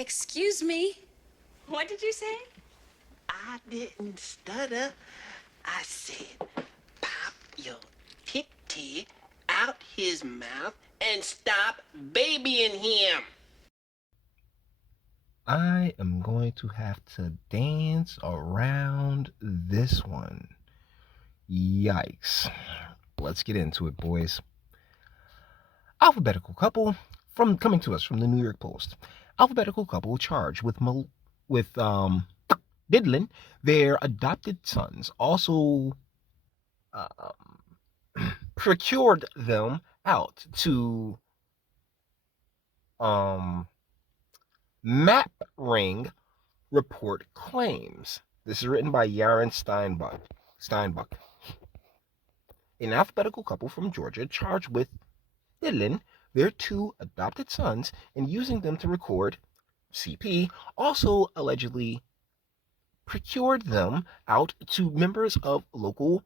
Excuse me? What did you say? I didn't stutter. I said, pop your titty out his mouth and stop babying him. I am going to have to dance around this one. Yikes. Let's get into it, boys. Alphabetical couple from coming to us from the New York Post. Alphabetical couple charged with diddling their adopted sons. Also procured them out to map ring report claims. This is written by Yaron Steinbuck. An alphabetical couple from Georgia charged with diddling their two adopted sons and using them to record CP, also allegedly procured them out to members of local.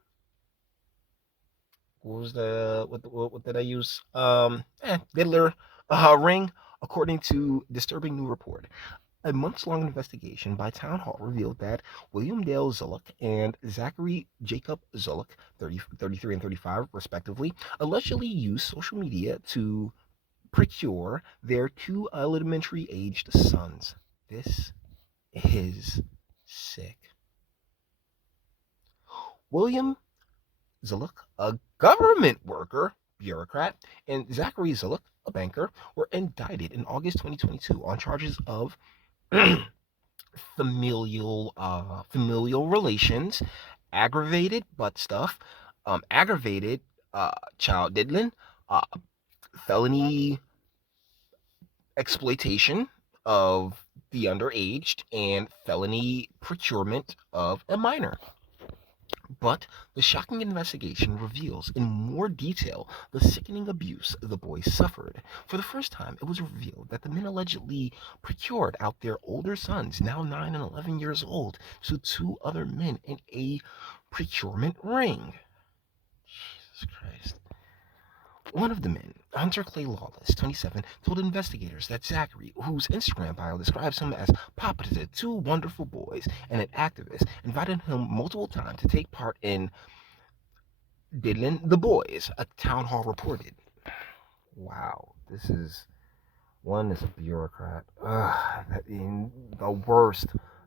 What did I use? Diddler ring, according to disturbing new report. A months-long investigation by Town Hall revealed that William Dale Zullock and Zachary Jacob Zullock, 33 and 35 respectively, allegedly used social media to procure their two elementary-aged sons. This is sick. William Zullock, a government worker, bureaucrat, and Zachary Zullock, a banker, were indicted in August 2022 on charges of familial relations, aggravated butt stuff, aggravated child diddling, uh, felony exploitation of the underaged, and felony procurement of a minor. But the shocking investigation reveals in more detail the sickening abuse the boys suffered. For the first time, it was revealed that the men allegedly procured out their older sons, now 9 and 11 years old, to two other men in a procurement ring. Jesus Christ. One of the men, Hunter Clay Lawless, 27, told investigators that Zachary, whose Instagram bio describes him as Papa to two wonderful boys and an activist, invited him multiple times to take part in diddling the boys, a town hall reported. Wow, this is one is a bureaucrat. The worst.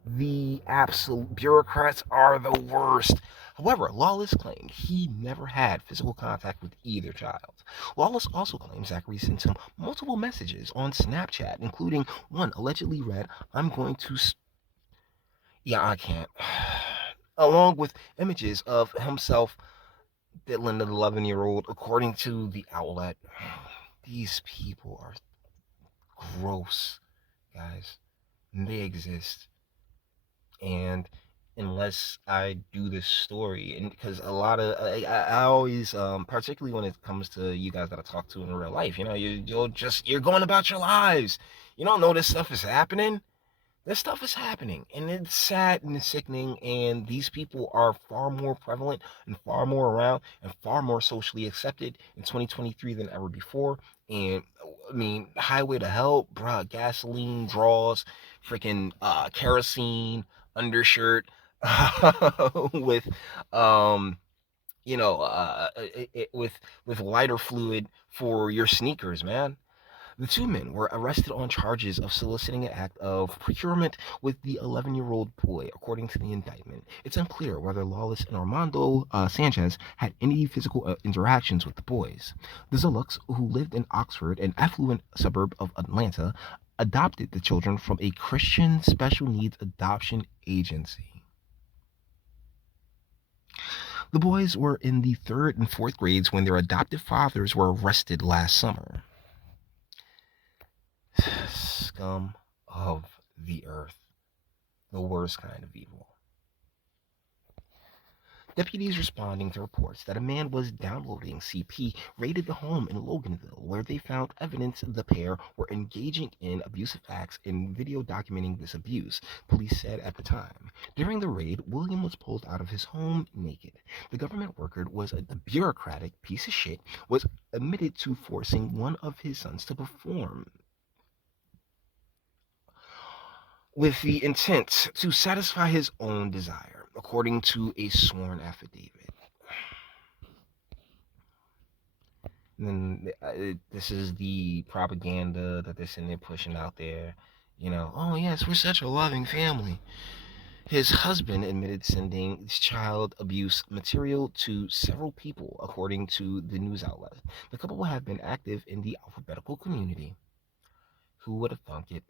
The absolute bureaucrats are the worst. However, Lawless claimed he never had physical contact with either child. Lawless also claims Zachary sent him multiple messages on Snapchat, including one allegedly read, "I'm going to. Yeah, I can't." Along with images of himself diddling the 11-year-old, according to the outlet. These people are gross, guys. And they exist. And unless I do this story, and because a lot of I always, particularly when it comes to you guys that I talk to in real life, you're going about your lives. You don't know this stuff is happening. This stuff is happening, and it's sad and it's sickening, and these people are far more prevalent and far more around and far more socially accepted in 2023 than ever before. And I mean, highway to hell, bruh, gasoline draws, freaking kerosene undershirt with you know with lighter fluid for your sneakers, man. The two men were arrested on charges of soliciting an act of procurement with the 11-year-old boy, according to the indictment. It's unclear whether Lawless and Armando Sanchez had any physical interactions with the boys. The Zulocks, who lived in Oxford, an affluent suburb of Atlanta, adopted the children from a Christian special needs adoption agency. The boys were in the third and fourth grades when their adoptive fathers were arrested last summer. Scum of the earth. The worst kind of evil. Deputies responding to reports that a man was downloading CP raided the home in Loganville, where they found evidence the pair were engaging in abusive acts and video documenting this abuse, police said at the time. During the raid, William was pulled out of his home naked. The government worker was a bureaucratic piece of shit, was admitted to forcing one of his sons to perform. with the intent to satisfy his own desire, according to a sworn affidavit. And then this is the propaganda that they're sitting there pushing out there. Oh yes, we're such a loving family. His husband admitted sending child abuse material to several people, according to the news outlet. The couple have been active in the alphabetical community. Who would have thunk it?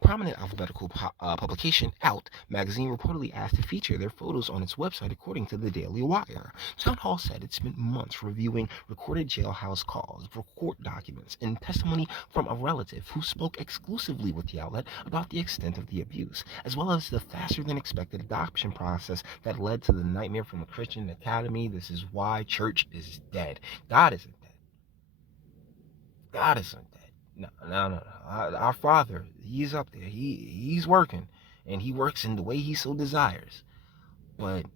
Prominent alphabetical publication Out magazine reportedly asked to feature their photos on its website, according to the Daily Wire. Town Hall said it spent months reviewing recorded jailhouse calls, court documents, and testimony from a relative who spoke exclusively with the outlet about the extent of the abuse, as well as the faster-than-expected adoption process that led to the nightmare from a Christian academy. This is why church is dead. God isn't dead. God isn't dead. No. Our Father, He's up there. He's working, and He works in the way He so desires. But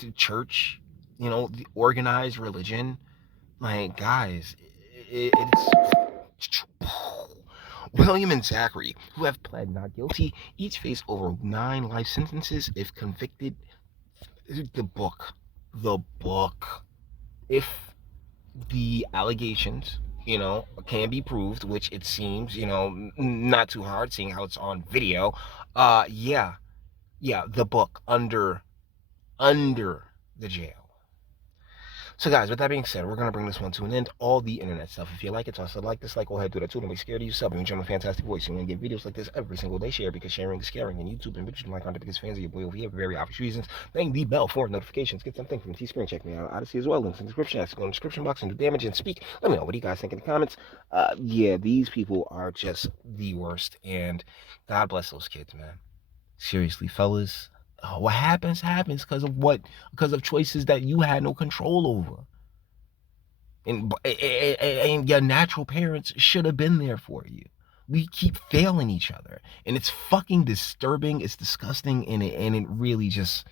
the church, the organized religion, like, guys, it's William and Zachary, who have pled not guilty, each face over 9 life sentences if convicted. The book, if the allegations, can be proved, which it seems, not too hard, seeing how it's on video. Yeah, the book under the jail. So guys, with that being said, we're going to bring this one to an end. All the internet stuff. If you like it, toss a like, dislike, go ahead, do that too. Don't be scared of yourself. You enjoy my fantastic voice. You want to get videos like this every single day. Share, because sharing is caring. And YouTube and Bitchute my content because fans of your boy over here for very obvious reasons. Bang the bell for notifications. Get something from Teespring. Check me out on Odyssey as well. Links in the description. Ask to go in the description box and do damage and speak. Let me know what you guys think in the comments. Yeah, these people are just the worst. And God bless those kids, man. Seriously, fellas. What happens because of choices that you had no control over. And your natural parents should have been there for you. We keep failing each other, and it's fucking disturbing. It's disgusting, and it really just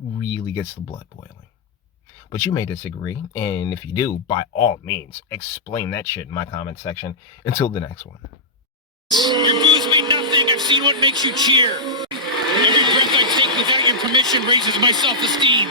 really gets the blood boiling. But you may disagree, and if you do, by all means, explain that shit in my comment section. Until the next one. Your booze mean nothing. I've seen what makes you cheer. Every breath I take without your permission raises my self-esteem.